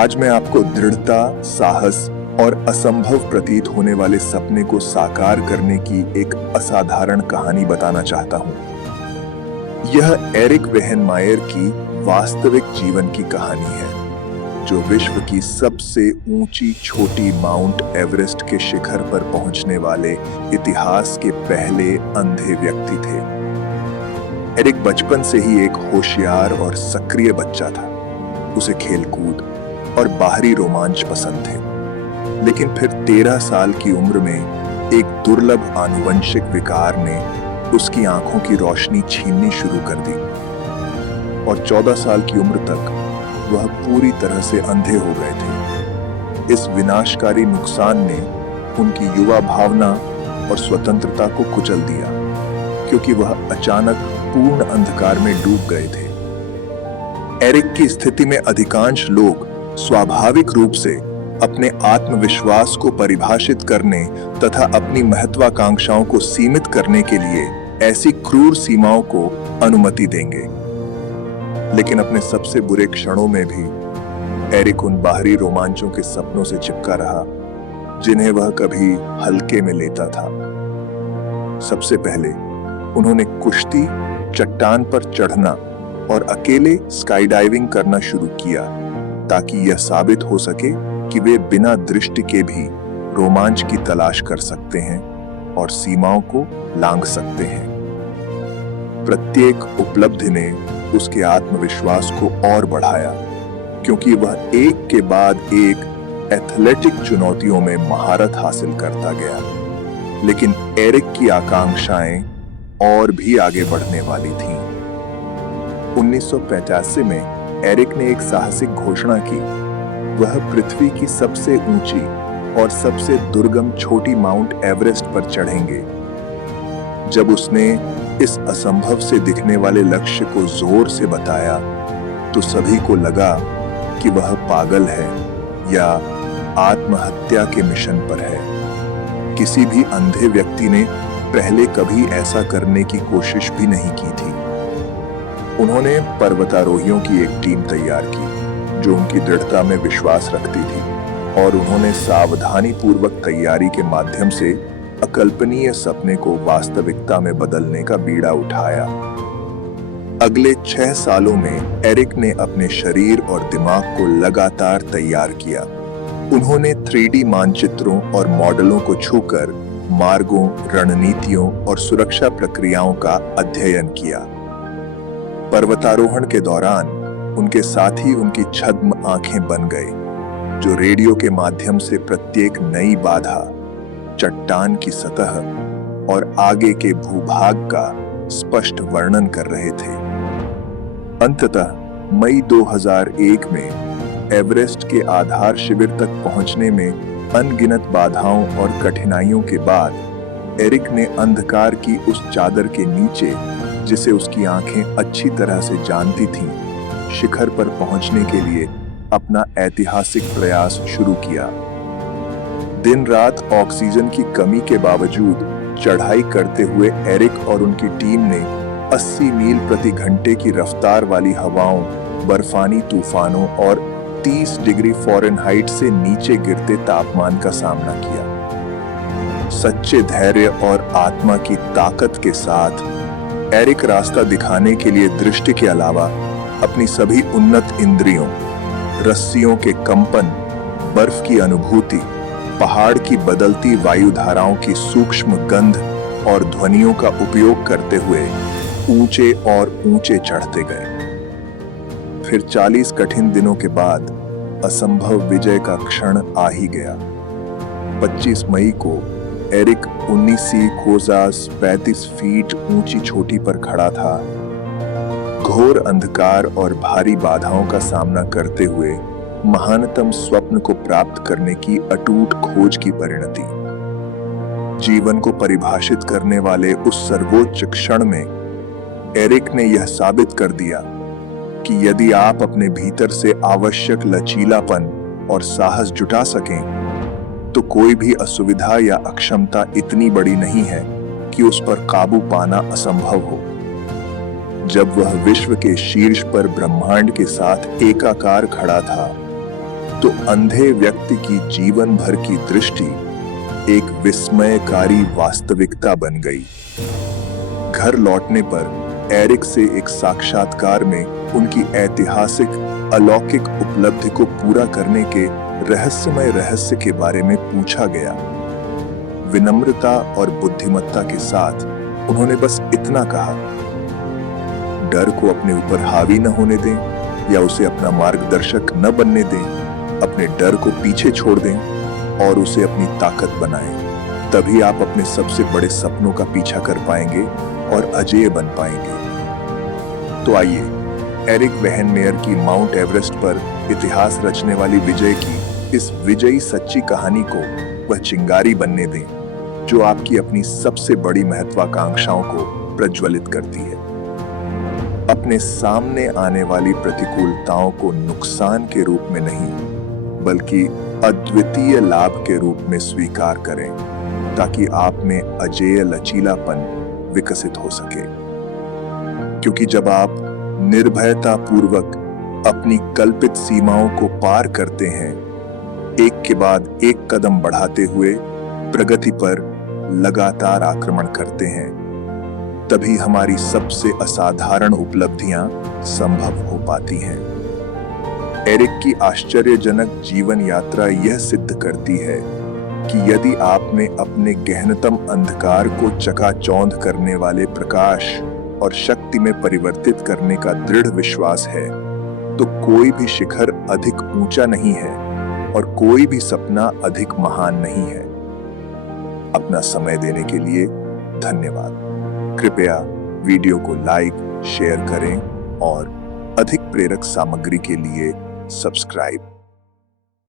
आज मैं आपको दृढ़ता, साहस और असंभव प्रतीत होने वाले सपने को साकार करने की एक असाधारण कहानी बताना चाहता हूं। यह एरिक वेहनमायर की वास्तविक जीवन की कहानी है, जो विश्व की सबसे ऊंची छोटी माउंट एवरेस्ट के शिखर पर पहुंचने वाले इतिहास के पहले अंधे व्यक्ति थे। एरिक बचपन से ही एक होशियार और सक्रिय बच्चा था। उसे खेलकूद और बाहरी रोमांच पसंद थे, लेकिन फिर 13 साल की उम्र में एक दुर्लभ आनुवंशिक विकार ने उसकी आंखों की रोशनी छीननी शुरू कर दी और 14 साल की उम्र तक वह पूरी तरह से अंधे हो गए थे। इस विनाशकारी नुकसान ने उनकी युवा भावना और स्वतंत्रता को कुचल दिया, क्योंकि वह अचानक पूर्ण अंधकार में डूब गए थे। एरिक की स्थिति में अधिकांश लोग स्वाभाविक रूप से अपने आत्मविश्वास को परिभाषित करने तथा अपनी महत्वाकांक्षाओं को सीमित करने के लिए ऐसी क्रूर सीमाओं को अनुमति देंगे। लेकिन अपने सबसे बुरे क्षणों में भी एरिक उन बाहरी रोमांचों के सपनों से चिपका रहा, जिन्हें वह कभी हल्के में लेता था। सबसे पहले उन्होंने कुश्ती, चट्टान पर चढ़ना और अकेले स्काई डाइविंग करना शुरू किया, ताकि यह साबित हो सके कि वे बिना दृष्टि के भी रोमांच की तलाश कर सकते हैं और सीमाओं को लांघ सकते हैं। प्रत्येक उपलब्धि ने उसके आत्मविश्वास को और बढ़ाया, क्योंकि वह एक के बाद एक एथलेटिक चुनौतियों में महारत हासिल करता गया। लेकिन एरिक की आकांक्षाएं और भी आगे बढ़ने वाली थीं। 1985 में एरिक ने एक साहसिक घोषणा की। वह पृथ्वी की सबसे ऊंची और सबसे दुर्गम छोटी माउंट एवरेस्ट पर चढ़ेंगे। जब उसने इस असंभव से दिखने वाले लक्ष्य को जोर से बताया, तो सभी को लगा कि वह पागल है या आत्महत्या के मिशन पर है। किसी भी अंधे व्यक्ति ने पहले कभी ऐसा करने की कोशिश भी नहीं की थी। उन्होंने पर्वतारोहियों की एक टीम तैयार की, जो उनकी दृढ़ता में विश्वास रखती थी, और उन्होंने सावधानी पूर्वक तैयारी के माध्यम से अकल्पनीय सपने को वास्तविकता में बदलने का बीड़ा उठाया। अगले 6 सालों में एरिक ने अपने शरीर और दिमाग को लगातार तैयार किया। उन्होंने 3D मानचित्रों और मॉडलों को छूकर मार्गों, रणनीतियों और सुरक्षा प्रक्रियाओं का अध्ययन किया। पर्वतारोहण के दौरान उनके साथी उनकी छद्म आंखें बन गए, जो रेडियो के माध्यम से प्रत्येक नई बाधा, चट्टान की सतह और आगे के भूभाग का स्पष्ट वर्णन कर रहे थे। अंततः मई 2001 में एवरेस्ट के आधार शिविर तक पहुंचने में अनगिनत बाधाओं और कठिनाइयों के बाद एरिक ने अंधकार की उस चादर के नीचे, जिसे उसकी आंखें अच्छी तरह से जानती थीं, शिखर पर पहुंचने के लिए अपना ऐतिहासिक प्रयास शुरू किया। दिन रात ऑक्सीजन की कमी के बावजूद चढ़ाई करते हुए एरिक और उनकी टीम ने 80 मील प्रति घंटे की रफ्तार वाली हवाओं, बर्फानी तूफानों और 30 डिग्री फ़ारेनहाइट से नीचे गिरते तापमान का सामना किया। सच्चे धैर्य और आत्मा की ताकत के साथ एरिक रास्ता दिखाने के लिए दृष्टि के अलावा अपनी सभी उन्नत इंद्रियों, रस्सियों के कंपन, बर्फ की अनुभूति, पहाड़ की बदलती वायु धाराओं की सूक्ष्म गंध और ध्वनियों का उपयोग करते हुए ऊंचे और ऊंचे चढ़ते गए। फिर 40 कठिन दिनों के बाद असंभव विजय का क्षण आ ही गया। 25 मई को एरिक 19,35 फीट ऊंची चोटी पर खड़ा था। घोर अंधकार और भारी बाधाओं का सामना करते हुए महानतम स्वप्न को प्राप्त करने की अटूट खोज की परिणति। जीवन को परिभाषित करने वाले उस सर्वोच्च क्षण में एरिक ने यह साबित कर दिया कि यदि आप अपने भीतर से आवश्यक लचीलापन और साहस जुटा सकें, तो कोई भी असुविधा या अक्षमता इतनी बड़ी नहीं है कि उस पर काबू पाना असंभव हो। जब वह विश्व के शीर्ष पर ब्रह्मांड के साथ एकाकार खड़ा था, तो अंधे व्यक्ति की जीवन भर की दृष्टि एक विस्मयकारी वास्तविकता बन गई। घर लौटने पर एरिक से एक साक्षात्कार में उनकी ऐतिहासिक अलौकिक उपलब्धि को पूरा करने के रहस्यमय रहस्य के बारे में पूछा गया। विनम्रता और बुद्धिमत्ता के साथ उन्होंने बस इतना कहा, डर को अपने ऊपर हावी न होने दें या उसे अपना मार्गदर्शक न बनने दें। अपने डर को पीछे छोड़ दें और उसे अपनी ताकत बनाएं। तभी आप अपने सबसे बड़े सपनों का पीछा कर पाएंगे और अजेय बन पाएंगे। तो आइए एरिक वेहनमेयर की माउंट एवरेस्ट पर इतिहास रचने वाली विजय की इस विजयी सच्ची कहानी को वह चिंगारी बनने दें जो आपकी अपनी सबसे बड़ी महत्वाकांक्षाओं को प्रज्वलित करती है। अपने सामने आने वाली प्रतिकूलताओं को नुकसान के रूप में नहीं बल्कि अद्वितीय लाभ के रूप में स्वीकार करें ताकि आप में अजेय लचीलापन विकसित हो सके। क्योंकि जब आप निर्भयता पूर्वक अपनी कल्पित सीमाओं को पार करते हैं, एक के बाद एक कदम बढ़ाते हुए प्रगति पर लगातार आक्रमण करते हैं, तभी हमारी सबसे असाधारण उपलब्धियां संभव हो पाती हैं। एरिक की आश्चर्यजनक जीवन यात्रा यह सिद्ध करती है कि यदि आप में अपने गहनतम अंधकार को चकाचौंध करने वाले प्रकाश और शक्ति में परिवर्तित करने का दृढ़ विश्वास है, तो कोई भी शिखर अधिक ऊंचा नहीं है और कोई भी सपना अधिक महान नहीं है। अपना समय देने के लिए धन्यवाद। कृपया वीडियो को लाइक, शेयर करें और अधिक प्रेरक सामग्री के लिए सब्सक्राइब